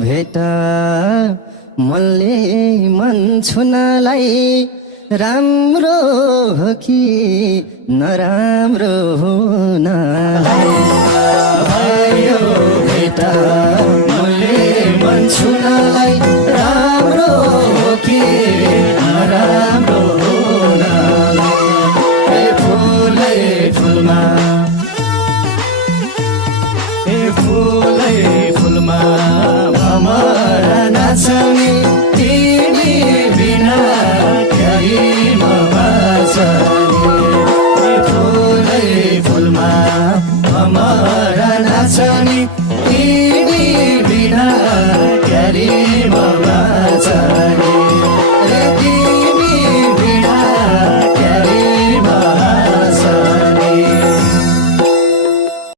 भेट मनले मन छुनलाई राम्रो हो कि नराम्रो हुनलाई भयो भेट मनले मन छुनलाई राम्रो हो कि नराम्रो हुनलाई फुलै फुलमा फुलै फुलमा भमरा नाच्ने तिमी बिना क्याहीमा बाँच्ने फुलै फुलमा भमरा नाच्ने तिमी बिना क्याहीमा